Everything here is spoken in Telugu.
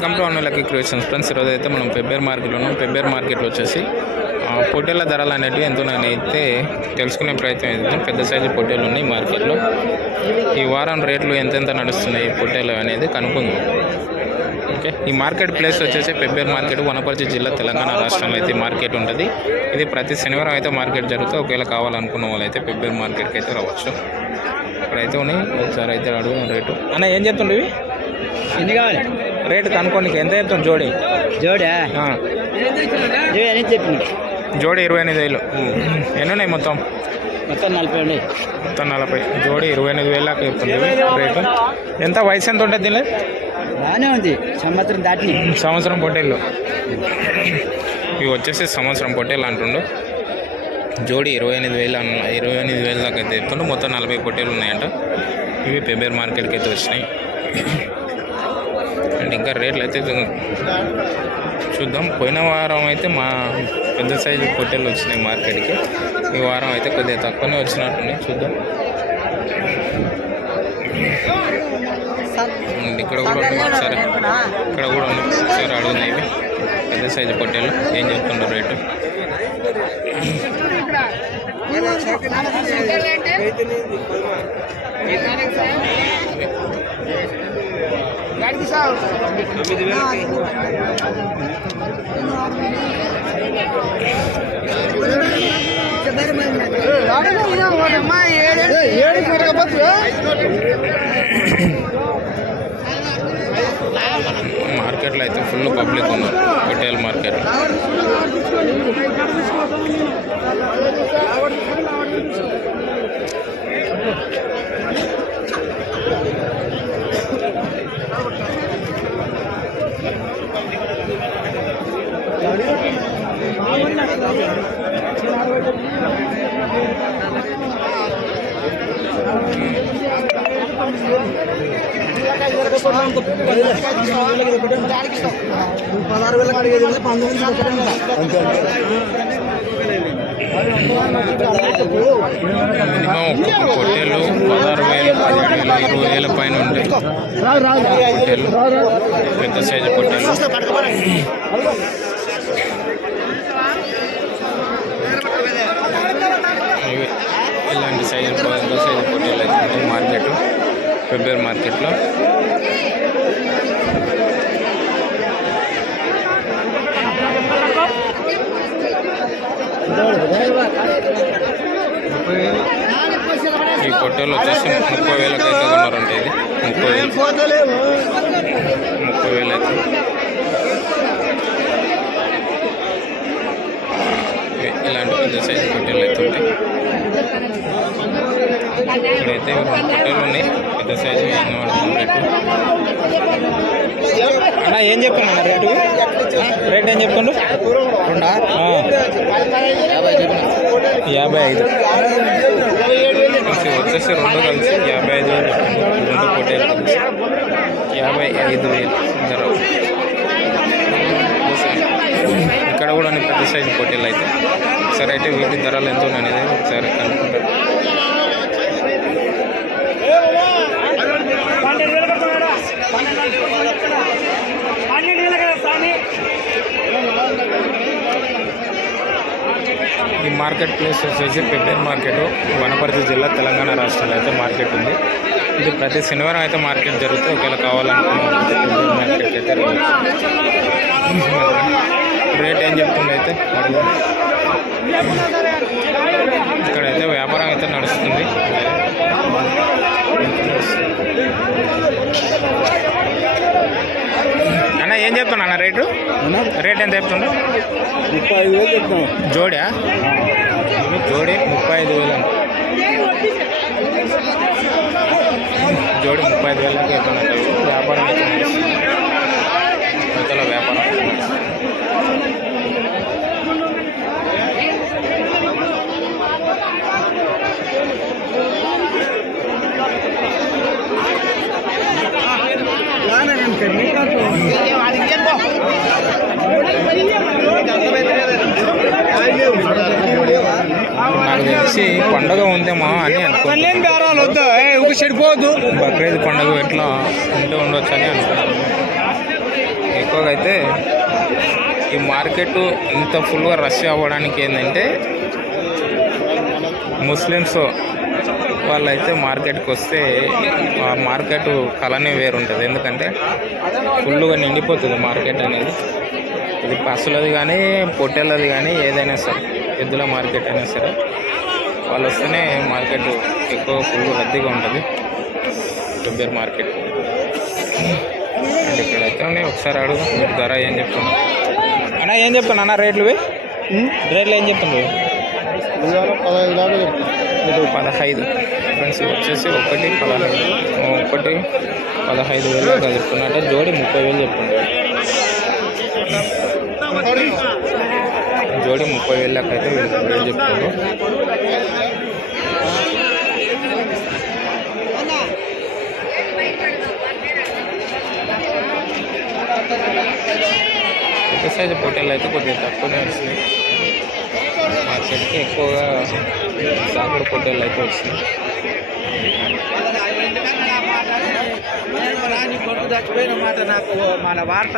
Welcome to lucky creations friends. ఈరోజు అయితే మనం పెబ్బేర్ మార్కెట్లో ఉన్నాం. పెబ్బేర్ మార్కెట్లో వచ్చేసి పొట్టేళ్ల ధరలు అనేవి ఎంతోనైతే తెలుసుకునే ప్రయత్నం చేద్దాం. పెద్ద సైజు పొట్టేళ్ళు ఉన్నాయి మార్కెట్లో. ఈ వారం రేట్లు ఎంతెంత నడుస్తున్నాయి పొట్టేళ్ళు అనేది కనుక్కుందాం. ఓకే, ఈ మార్కెట్ ప్లేస్ వచ్చేసి పెబ్బేర్ మార్కెట్, వనపర్తి జిల్లా, తెలంగాణ రాష్ట్రంలో అయితే మార్కెట్ ఉంటుంది. ఇది ప్రతి శనివారం అయితే మార్కెట్ జరుగుతుంది. ఒకవేళ కావాలనుకున్న వాళ్ళు అయితే పెబ్బేర్ మార్కెట్కి అయితే రావచ్చు. ఇక్కడైతే ఉన్నాయి. ఒకసారి అయితే అడుగు రేటు అన్న ఏం చెప్తుండే ఎన్ని కావాలి రేటు కనుక్కోనికి ఎంత చెప్తుంది జోడి? జోడా అని చెప్పిన జోడి 28,000. ఎన్ని ఉన్నాయి మొత్తం? మొత్తం 40 ఉన్నాయి. మొత్తం 40. జోడి 28,000 దాకా చెప్తుంది రేటు. ఎంత వయసు ఎంత ఉంటుంది దీనిలో? బాగానే ఉంది, సంవత్సరం దాటి. సంవత్సరం పొట్టేళ్ళు ఇవి వచ్చేసి సంవత్సరం పొట్టేళ్ళు అంటుండు. జోడి 28,000 దాకా అయితే చెప్తుండు. మొత్తం 40 పొట్టేళ్ళు ఉన్నాయంట. ఇవి పెబ్బేర్ మార్కెట్కి అయితే వచ్చినాయి. అండ్ ఇంకా రేట్లు అయితే చూద్దాం. పోయిన వారం అయితే మా పెద్ద సైజు పొట్టేళ్ళు వచ్చినాయి మార్కెట్కి. ఈ వారం అయితే కొద్దిగా తక్కువనే వచ్చినట్టున్నాయి. చూద్దాం. ఇక్కడ కూడా ఉన్నాయి. ఒకసారి ఇక్కడ కూడా ఉన్నాయి. ఒకసారి అడుగున్నాయి. ఇవి పెద్ద సైజు పొట్టేళ్ళు ఏం చెప్తుండ్రు రేటు? మార్కెట్లో అయితే ఫుల్ పబ్లిక్ ఉన్నారు. పొట్టేల్ మార్కెట్ మినిమం ఒక్కొక్క పొట్టేళ్ళు 16,000, 17,000, 20,000 పైన ఉంటాయి పొట్టేళ్ళు. పెద్ద సైజు పొట్టేళ్ళు. ఇలాంటి సైజు పెద్ద సైజు పొట్టేళ్ళు అయితే ఉంటాయి మార్కెట్, పెబ్బేర్ మార్కెట్లో. ఈ పొట్టేళ్ళు వచ్చేసి 30,000 అయితే కొన్నారంటే ఇది 30,000 అయితే. ఇలాంటి పెద్ద సైజు పొట్టేళ్ళు అయితే ఉంటాయి. ఇక్కడైతే 2 పొట్టేళ్ళు ఉన్నాయి పెద్ద సైజు. రేటు అన్నా ఏం చెప్తున్నా రేటు? రేట్ ఏం చెప్తుండ్రు? 55. వచ్చేసి 2 కలిసి 55,000 చెప్తుంది. 2 పొట్టేళ్ళు కలిసి 55,000 ధర. ఇక్కడ కూడా పెద్ద సైజు పొట్టేళ్ళు అయితే. సరే అయితే వీటి ధరలు ఎంతో అనేది ఒకసారి కనుక్కుంటారు. ఈ మార్కెట్ ప్లేస్ వచ్చేసి పెబ్బేర్ మార్కెట్, వనపర్తి జిల్లా, తెలంగాణ రాష్ట్రంలో అయితే మార్కెట్ ఉంది. ఇది ప్రతి శనివారం అయితే మార్కెట్ జరుగుతుంది. ఒకవేళ కావాలనుకున్న పెబ్బేర్ మార్కెట్ అయితే రేట్ ఏం చెప్తుంది అయితే అడుగు. ఇక్కడైతే వ్యాపారం అయితే నడుస్తుంది. అన్న ఏం చెప్తున్నా అన్న రేటు? రేట్ ఎంత చెప్తుండ్రు? 35,000 చెప్తాను. జోడా? జోడి 35,000 అంట. జోడి 35,000 చెప్తున్నట్టు. వ్యాపారం అయితే రైతుల వ్యాపారం. నాకు తెలిసి పండుగ ఉందేమో అని అనుకుంటున్నాను. బక్రీద్ పండుగ ఎట్లా ఉంటే ఉండొచ్చు అని అనుకుంటున్నాను. ఎక్కువగా అయితే ఈ మార్కెట్ ఇంత ఫుల్గా రష్ అవ్వడానికి ఏంటంటే ముస్లిమ్స్ వాళ్ళైతే మార్కెట్కి వస్తే ఆ మార్కెట్ కళనే వేరుంటుంది. ఎందుకంటే ఫుల్గా నిండిపోతుంది మార్కెట్ అనేది. ఇది పసులది కానీ పొట్టేళ్ళది కానీ ఏదైనా సరే, ఎద్దుల మార్కెట్ అయినా సరే వాళ్ళు వస్తేనే మార్కెట్ ఎక్కువ ఫుల్ రద్దీగా ఉంటుంది పెబ్బేరు మార్కెట్. అంటే ఇక్కడైతే ఉన్నాయి. ఒకసారి అడుగు మీరు ధర ఏం చెప్తున్నా అన్న, ఏం చెప్తున్నా అన్న రేట్లు రేట్లు ఏం చెప్తున్నారు? 15 ఫ్రెండ్స్ వచ్చేసి 1,15,000 దాకా చెప్తున్నట్టే. జోడి 30,000 చెప్తున్నారు. జోడి 30,000 దాకా అయితే రేట్ చెప్తున్నారు. పెద్ద సైజు పొట్టేళ్ళు అయితే కొద్దిగా తక్కువనే వచ్చినాయి మార్కెట్కి. ఎక్కువగా సాగుడు పొట్టేళ్ళు అయితే వచ్చినాయి. చచ్చిపోయిన మాట నాకు మన వార్త